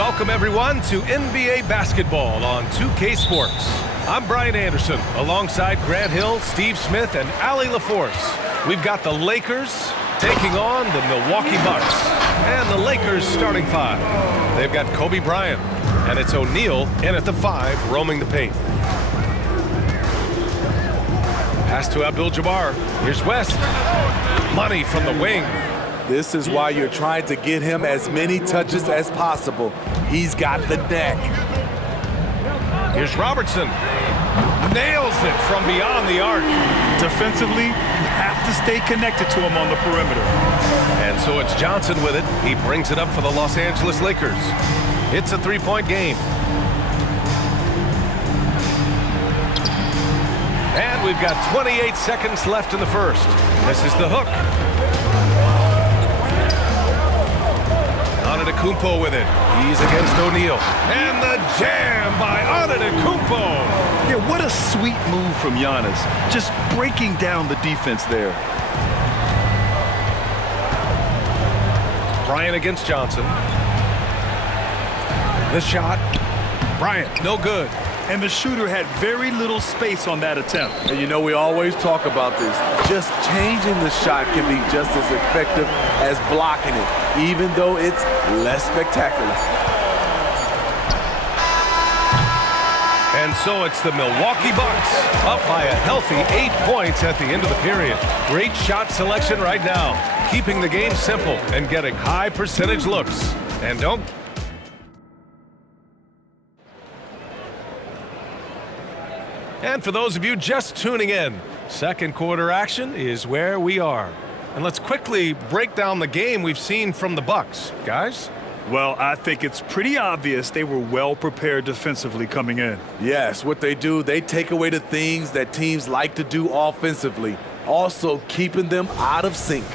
Welcome, everyone, to NBA basketball on 2K Sports. I'm Brian Anderson, alongside Grant Hill, Steve Smith, and Allie LaForce. We've got the Lakers taking on the Milwaukee Bucks. And the Lakers starting five. They've got Kobe Bryant, and it's O'Neal in at the 5, roaming the paint. Pass to Abdul-Jabbar. Here's West. Money from the wing. This is why you're trying to get him as many touches as possible. He's got the neck. Here's Robertson. Nails it from beyond the arc. Defensively, you have to stay connected to him on the perimeter. And so it's Johnson with it. He brings it up for the Los Angeles Lakers. It's a three-point game. And we've got 28 seconds left in the first. This is the hook. Antetokounmpo with it. He's against O'Neal. And the jam by Antetokounmpo. Yeah, what a sweet move from Giannis. Just breaking down the defense there. Bryant against Johnson. The shot. Bryant, no good. And the shooter had very little space on that attempt. And you know, we always talk about this. Just changing the shot can be just as effective as blocking it, even though it's less spectacular. And so it's the Milwaukee Bucks up by a healthy 8 points at the end of the period. Great shot selection right now, keeping the game simple and getting high percentage looks. And don't. And for those of you just tuning in, second quarter action is where we are. And let's quickly break down the game we've seen from the Bucks. Guys? Well, I think it's pretty obvious they were well prepared defensively coming in. Yes, what they do, they take away the things that teams like to do offensively, also keeping them out of sync.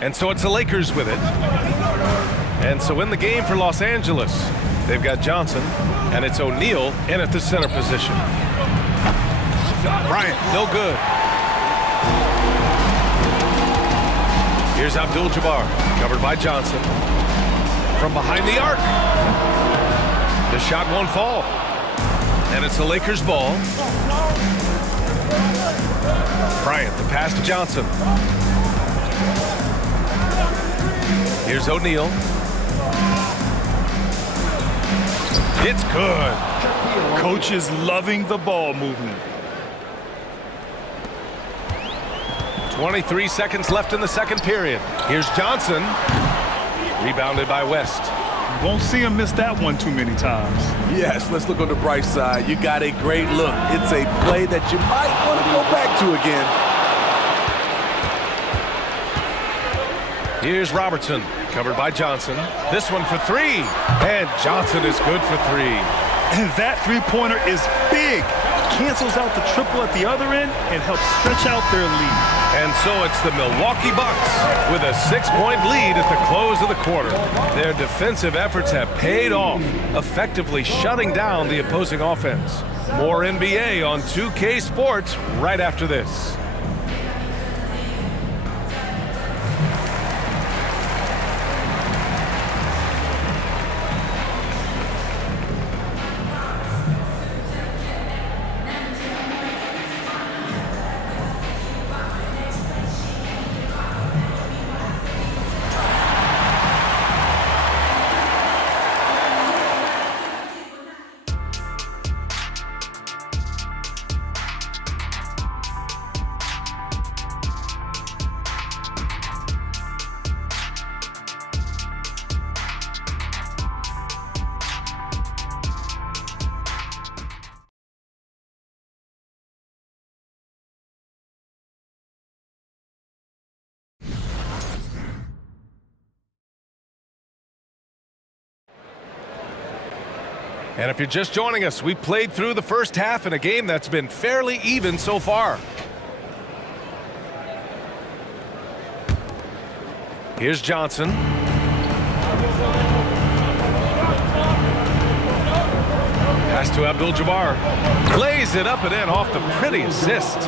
And so it's the Lakers with it. And so in the game for Los Angeles, they've got Johnson, and it's O'Neal in at the center position. Bryant, no good. Here's Abdul-Jabbar, covered by Johnson. From behind the arc. The shot won't fall. And it's the Lakers' ball. Bryant, the pass to Johnson. Here's O'Neal. It's good. Coach is loving the ball movement. 23 seconds left in the second period. Here's Johnson. Rebounded by West. You won't see him miss that one too many times. Yes, let's look on the bright side. You got a great look. It's a play that you might want to go back to again. Here's Robertson, covered by Johnson. This one for three. And Johnson is good for three. And that three-pointer is big. Cancels out the triple at the other end and helps stretch out their lead. And so it's the Milwaukee Bucks with a 6-point lead at the close of the quarter. Their defensive efforts have paid off, effectively shutting down the opposing offense. More NBA on 2K Sports right after this. And if you're just joining us, we played through the first half in a game that's been fairly even so far. Here's Johnson. Pass to Abdul-Jabbar. Lays it up and in off the pretty assist.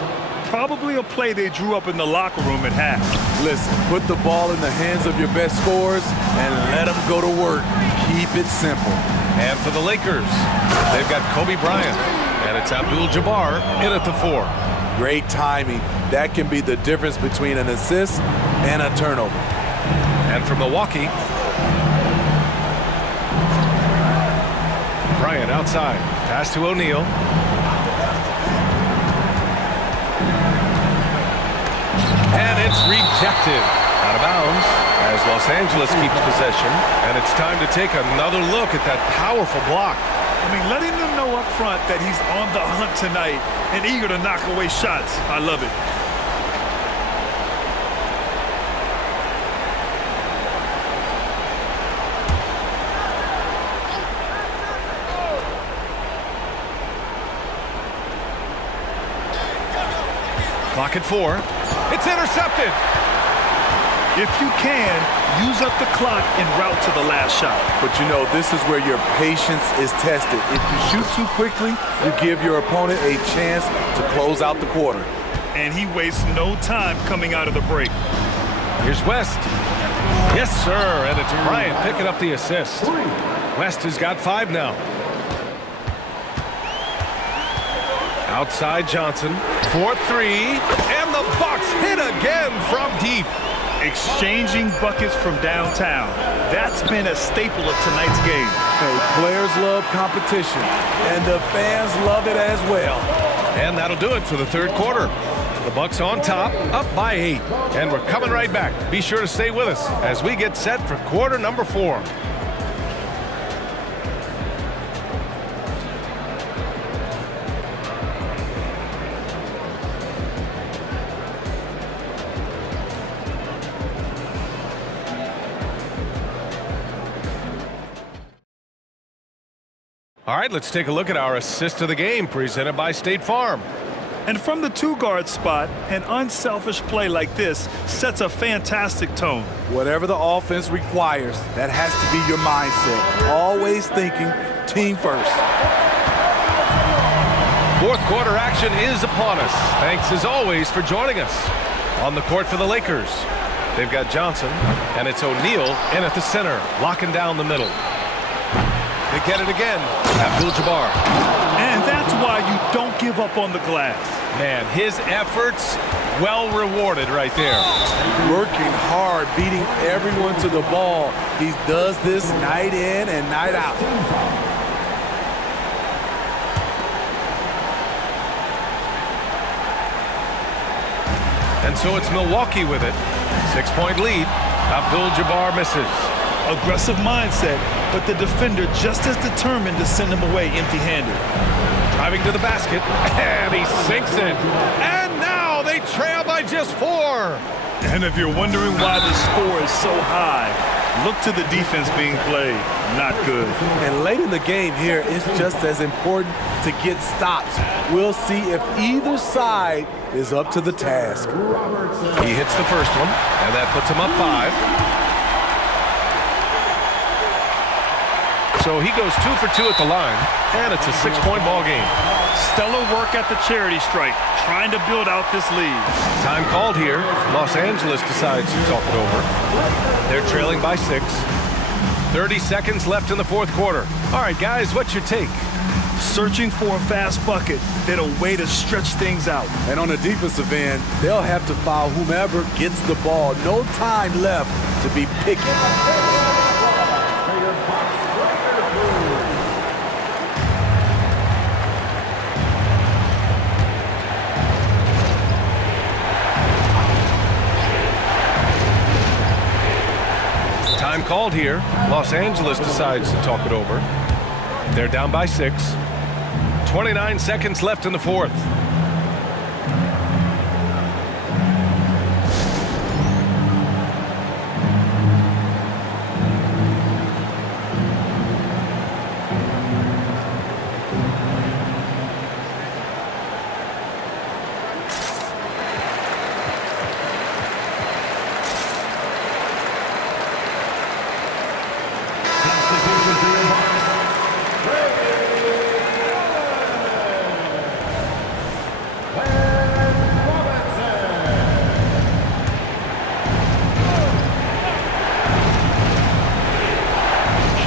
Probably a play they drew up in the locker room at half. Listen, put the ball in the hands of your best scorers and let them go to work. Keep it simple. And for the Lakers, they've got Kobe Bryant, and it's Abdul-Jabbar in at the 4. Great timing. That can be the difference between an assist and a turnover. And for Milwaukee, Bryant outside. Pass to O'Neal. And it's rejected. Out of bounds as Los Angeles keeps possession. And it's time to take another look at that powerful block. I mean, letting them know up front that he's on the hunt tonight and eager to knock away shots. I love it. Clock at 4. It's intercepted. If you can, use up the clock en route to the last shot. But you know, this is where your patience is tested. If you shoot too quickly, you give your opponent a chance to close out the quarter. And he wastes no time coming out of the break. Here's West. Yes, sir. And it's Bryant picking up the assist. West has got 5 now. Outside Johnson. 4-3. And the Bucks hit again from deep. Exchanging buckets from downtown. That's been a staple of tonight's game. Hey, players love competition, and the fans love it as well. And that'll do it for the third quarter. The Bucks on top, up by 8. And we're coming right back. Be sure to stay with us as we get set for quarter number 4. All right, let's take a look at our assist of the game presented by State Farm. And from the 2-guard spot, an unselfish play like this sets a fantastic tone. Whatever the offense requires, that has to be your mindset. Always thinking team first. Fourth quarter action is upon us. Thanks as always for joining us. On the court for the Lakers, they've got Johnson, and it's O'Neal in at the center, locking down the middle. They get it again. Abdul-Jabbar. And that's why you don't give up on the glass. Man, his efforts well rewarded right there. Working hard, beating everyone to the ball. He does this night in and night out. And so it's Milwaukee with it. 6-point lead. Abdul-Jabbar misses. Aggressive mindset, but the defender just as determined to send him away empty-handed. Driving to the basket, and he sinks it. And now they trail by just 4. And if you're wondering why the score is so high, look to the defense being played. Not good. And late in the game here, it's just as important to get stops. We'll see if either side is up to the task. He hits the first one, and that puts him up 5. So he goes 2 for 2 at the line, and it's a 6-point ball game. Stellar work at the charity stripe, trying to build out this lead. Time called here. Los Angeles decides to talk it over. They're trailing by 6. 30 seconds left in the fourth quarter. All right, guys, what's your take? Searching for a fast bucket, then a way to stretch things out. And on the defensive end, they'll have to foul whomever gets the ball. No time left to be picky. Time called here. Los Angeles decides to talk it over. They're down by 6. 29 seconds left in the fourth.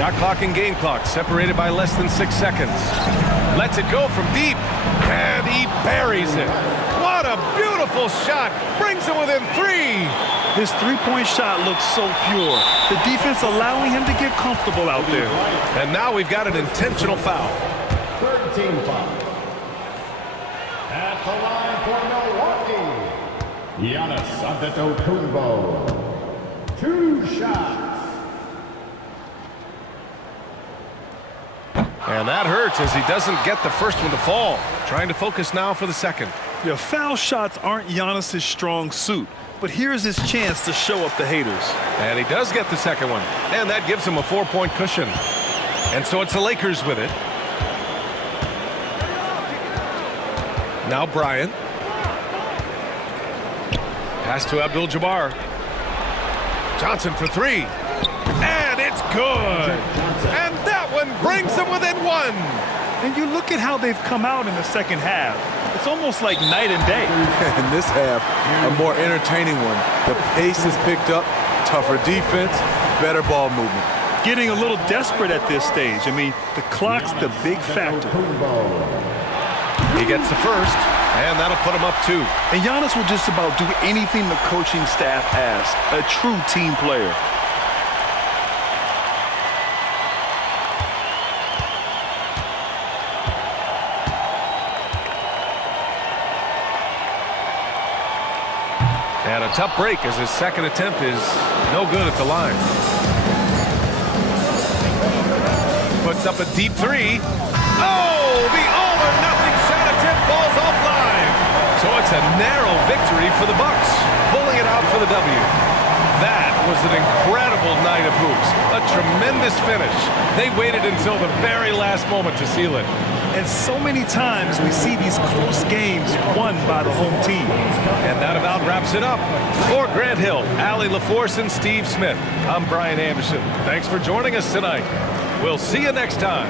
Shot clock and game clock separated by less than 6 seconds. Lets it go from deep, and he buries it. What a beautiful shot. Brings him within 3. His three-point shot looks so pure. The defense allowing him to get comfortable out there. And now we've got an intentional foul. Third team foul. At the line for Milwaukee, Giannis Antetokounmpo. 2 shots. And that hurts as he doesn't get the first one to fall. Trying to focus now for the second. Yeah, foul shots aren't Giannis' strong suit, but here's his chance to show up the haters. And he does get the second one. And that gives him a 4-point cushion. And so it's the Lakers with it. Now Bryant. Pass to Abdul-Jabbar. Johnson for 3. And it's good. And that one brings them within 1. And you look at how they've come out in the second half. It's almost like night and day. In this half, a more entertaining one. The pace is picked up, tougher defense, better ball movement. Getting a little desperate at this stage. I mean, the clock's the big factor. He gets the first, and that'll put him up 2. And Giannis will just about do anything the coaching staff asks. A true team player. And a tough break as his second attempt is no good at the line. Puts up a deep 3. Oh, the all-or-nothing shot attempt falls offline. So it's a narrow victory for the Bucks, pulling it out for the W. That was an incredible night of hoops. A tremendous finish. They waited until the very last moment to seal it. And so many times we see these close games won by the home team. And that about wraps it up. For Grant Hill, Allie LaForce, and Steve Smith, I'm Brian Anderson. Thanks for joining us tonight. We'll see you next time.